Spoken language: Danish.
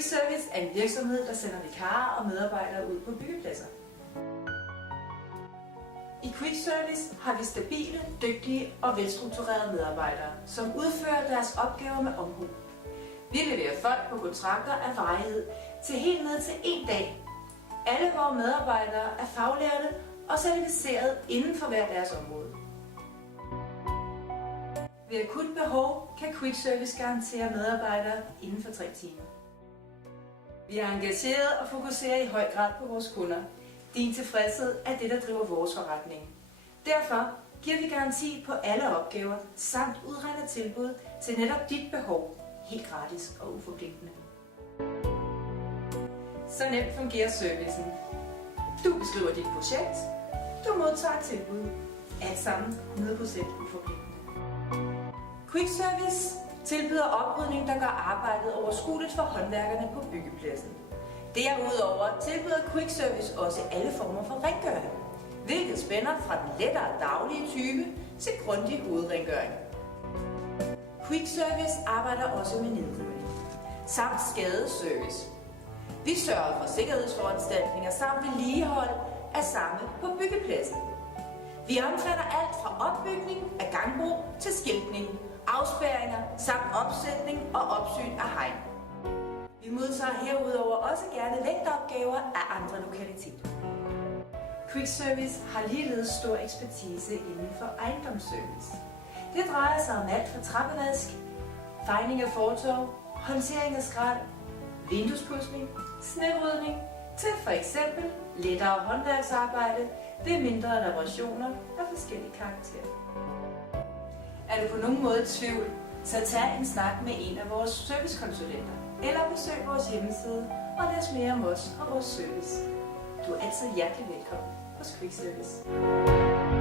Quick Service er en virksomhed, der sender vikarer og medarbejdere ud på byggepladser. I Quick Service har vi stabile, dygtige og velstrukturerede medarbejdere, som udfører deres opgaver med omhu. Vi leverer folk på kontrakter af varighed til helt ned til 1 dag. Alle vores medarbejdere er faglærte og certificeret inden for hver deres område. Ved akut behov kan Quick Service garantere medarbejdere inden for 3 timer. Vi er engageret og fokuserer i høj grad på vores kunder. Din tilfredshed er det, der driver vores forretning. Derfor giver vi garanti på alle opgaver samt udregner tilbud til netop dit behov, helt gratis og uforpligtende. Så nemt fungerer servicen. Du beskriver dit projekt, du modtager et tilbud. Alt sammen 100% uforpligtende. Quick Service tilbyder oprydning, der gør arbejdet overskueligt for håndværkerne på byggepladsen. Derudover tilbyder Quick Service også alle former for rengøring, hvilket spænder fra den lettere daglige type til grundig hovedrengøring. Quick Service arbejder også med nedrivning samt skadeservice. Vi sørger for sikkerhedsforanstaltninger samt vedligehold af samme på byggepladsen. Vi omfatter alt fra opbygning af gangbro til skiltning, afspærringer samt opsætning og opsyn af hegn. Vi modtager herudover også gerne vægtopgaver af andre lokaliteter. Quick Service har ligeledes stor ekspertise inden for ejendomsservice. Det drejer sig om alt fra trappevask, fejning af fortov, håndtering af skrald, vinduespudsning, snerydning til f.eks. lettere håndværksarbejde ved mindre reparationer af forskellige karakterer. Er du på nogen måde i tvivl, så tag en snak med en af vores servicekonsulenter eller besøg vores hjemmeside og læs mere om os og vores service. Du er altid hjertelig velkommen hos Quick Service.